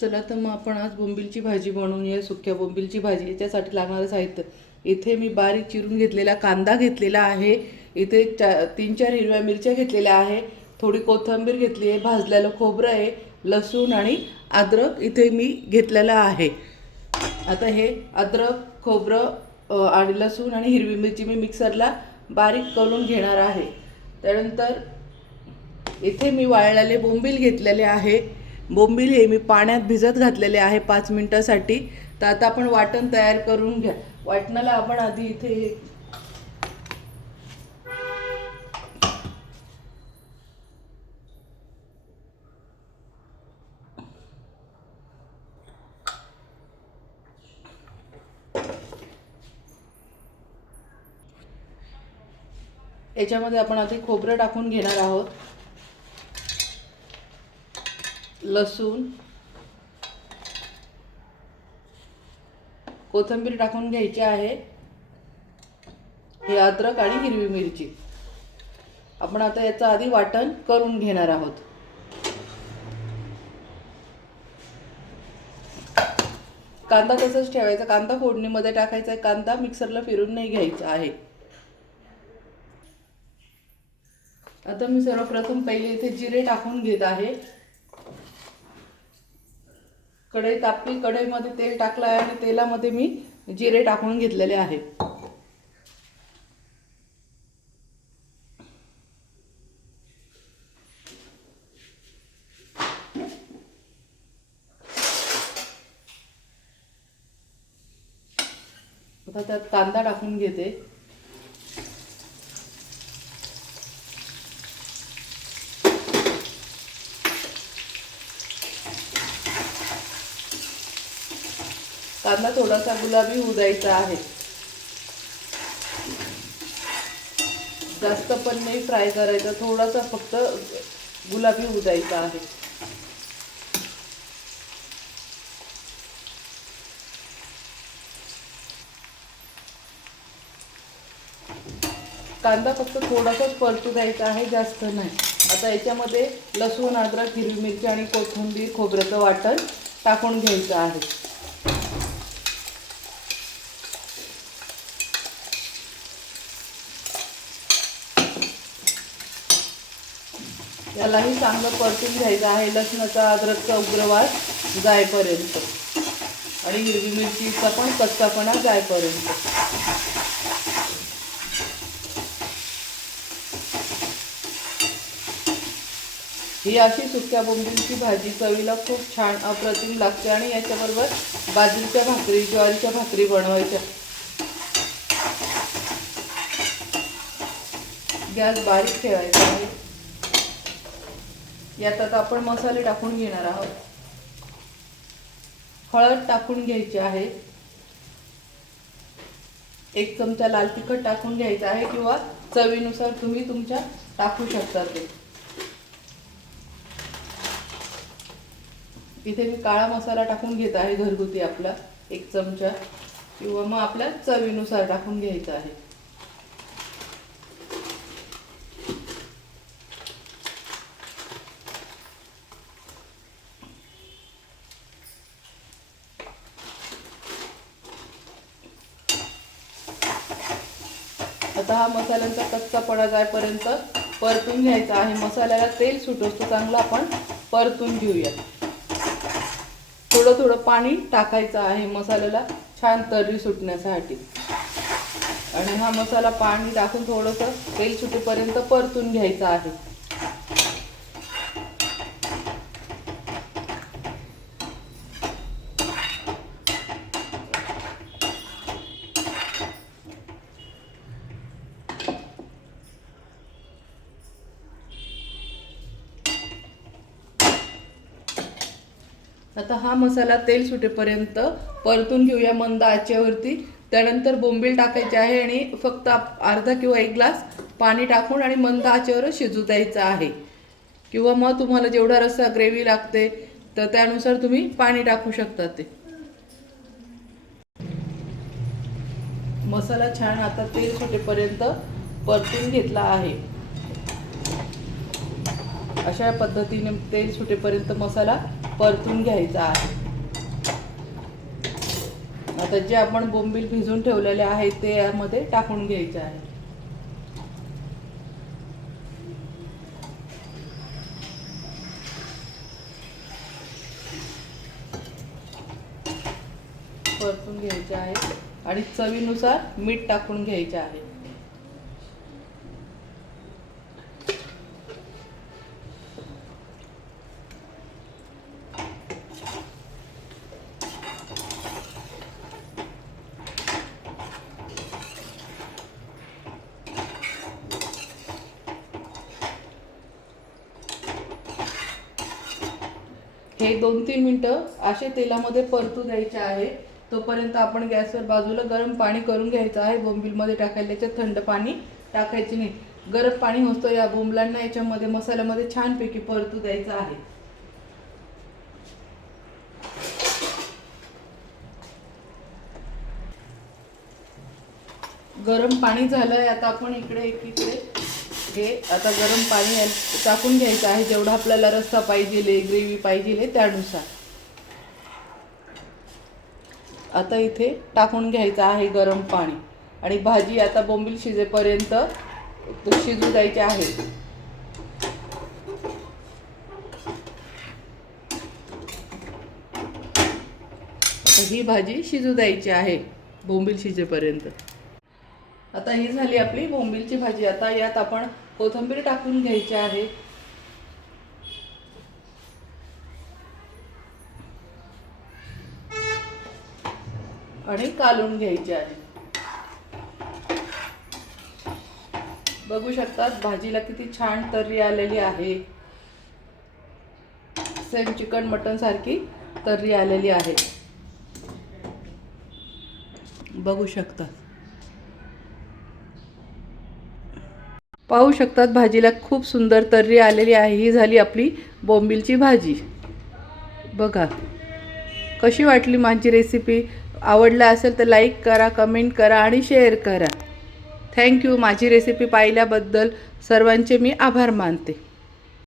चला तर मग आपण आज बोंबीलची भाजी बनवूया. सुक्या बोंबीलची भाजी. याच्यासाठी लागणारं साहित्य, इथे मी बारीक चिरून घेतलेला कांदा घेतलेला आहे. इथे 3-4 हिरव्या मिरच्या घेतलेल्या आहे. थोडी कोथिंबीर घेतली आहे. भाजलेलं खोबरं आहे, लसूण आणि अद्रक इथे मी घेतलेलं आहे. आता हे अद्रक, खोबरं आणि लसूण आणि हिरवी मिरची मी मिक्सरला बारीक करून घेणार आहे. त्यानंतर इथे मी वाळलेले बोंबील घेतलेले आहे. बोंबील हे मी पाण्यात भिजत घातलेले आहे 5 मिनिटासाठी. तर आता आपण वाटण तयार करून घ्या. वाटणाला आपण आधी इथे याच्यामध्ये आपण आधी खोबरं टाकून घेणार आहोत, लसूण, कोथिंबीर टाकून घ्यायची आहे, हे अद्रक आणि हिरवी मिरची. आपण आता याचं आधी वाटण करून घेणार आहोत. कांदा तसंच ठेवायचा. कांदा फोडणीमध्ये टाकायचा आहे. कांदा मिक्सरला फिरून नाही घ्यायचा आहे. आता मी सर्वप्रथम पहिले इथे जिरे टाकून घेत आहे. कढई तापली, कढईमध्ये तेल टाकलं आहे आणि तेलामध्ये मी जिरे टाकून घेतलेले आहे. आता त्यात कांदा टाकून घेते. कांदा थोडासा गुलाबी होऊ द्यायचा आहे. जास्त पण नाही फ्राय करायचा, थोडासा फक्त गुलाबी होऊ द्यायचा आहे. कांदा फक्त थोडासाच परतू द्यायचा आहे, जास्त नाही. आता याच्यामध्ये लसूण, अद्रक, हिरवी मिरची आणि कोथिंबीर, खोबऱ्याचं वाटण टाकून घ्यायचं आहे. यालाही चांगलं परतून घ्यायचं आहे, लसणाचा, अद्रकचा उग्रवास जायपर्यंत आणि हिरवी मिरचीचा पण कच्चापणा जायपर्यंत. ही अशी सुक्या बोंबीलची भाजी चवीला खूप छान अप्रतिम लागते आणि याच्याबरोबर बाजरीच्या भाकरी, ज्वारीच्या भाकरी बनवायच्या. गॅस बारीक ठेवायचा आहे. यात आता आपण मसाले टाकून घेणार आहोत. हळद टाकून घ्यायची आहे. 1 चमचा लाल तिखट टाकून घ्यायचं आहे किंवा चवीनुसार तुम्ही तुमच्या टाकू शकता ते. इथे मी काळा मसाला टाकून घेत आहे, घरगुती आपला 1 चमचा, किंवा मग आपल्या चवीनुसार टाकून घ्यायचा आहे. आता हा मसाल्यांचा कच्चापणा जाईपर्यंत परतून घ्यायचा आहे. मसाल्याला तेल सुटतो चांगला आपण परतून घेऊया. थोडं थोडं पाणी टाकायचं आहे मसाल्याला छान तर्री सुटण्यासाठी. आणि हा मसाला पाणी टाकून थोडंसं तेल सुटेपर्यंत परतून घ्यायचा आहे. आता हा मसाला तेल सुटेपर्यंत परतून घेऊया मंद आचेवरती. त्यानंतर बोंबील टाकायचे आहे आणि फक्त अर्धा किंवा 1 ग्लास पाणी टाकून आणि मंद आचेवर शिजू द्यायचं आहे. किंवा मग तुम्हाला जेवढा रस्सा ग्रेव्ही लागते तर त्यानुसार तुम्ही पाणी टाकू शकता. ते मसाला छान आता तेल सुटेपर्यंत परतून घेतला आहे. अशा पद्धतीने तेल सुटेपर्यंत मसाला परतून घ्यायचा आहे. आता जे आपण बोंबील भिजवून ठेवलेले आहेत ते यामध्ये टाकून घ्यायचे आहे. परतून घ्यायचे आहे आणि चवीनुसार मीठ टाकून घ्यायचे आहे. हे 2-3 मिनिटं असे तेलामध्ये परतू द्यायचे आहे. तोपर्यंत आपण गॅसवर बाजूला गरम पाणी करून घ्यायचं आहे. बोंबीलमध्ये टाकायला त्याच्यात थंड पाणी टाकायचे नाही. गरम पाणी होतं या बोंबलांना याच्यामध्ये मसाल्यामध्ये छानपैकी परतू द्यायचं आहे. गरम पाणी झालंय. आता आपण इकडे हे आता गरम पाणी टाकून घ्यायचं आहे. जेवढा आपल्याला रस्सा पाहिजे, ग्रेव्ही पाहिजे त्यानुसार. आता इथे टाकून घ्यायचं आहे गरम पाणी आणि भाजी आता बोंबील शिजेपर्यंत शिजू द्यायची आहे. आता ही भाजी शिजू द्यायची आहे बोंबील शिजेपर्यंत. आता ही झाली आपली बोंबीलची भाजी. आता यात आपण कोथिंबीर टाकून घ्यायची आहे. आणि कालून घ्यायची आहे. बघू शकतात भाजीला किती छान तर्री आलेली आहे. सेम चिकन मटन सारखी तर्री आलेली आहे. बघू शकतात. पाहू शकतात भाजीला खूप सुंदर तर्री आलेली आहे. ही झाली आपली बोंबीलची भाजी. बघा कशी वाटली माझी रेसिपी. आवडला असेल तर लाईक करा, कमेंट करा आणि शेअर करा. थँक्यू. माझी रेसिपी पाहिल्याबद्दल सर्वांचे मी आभार मानते.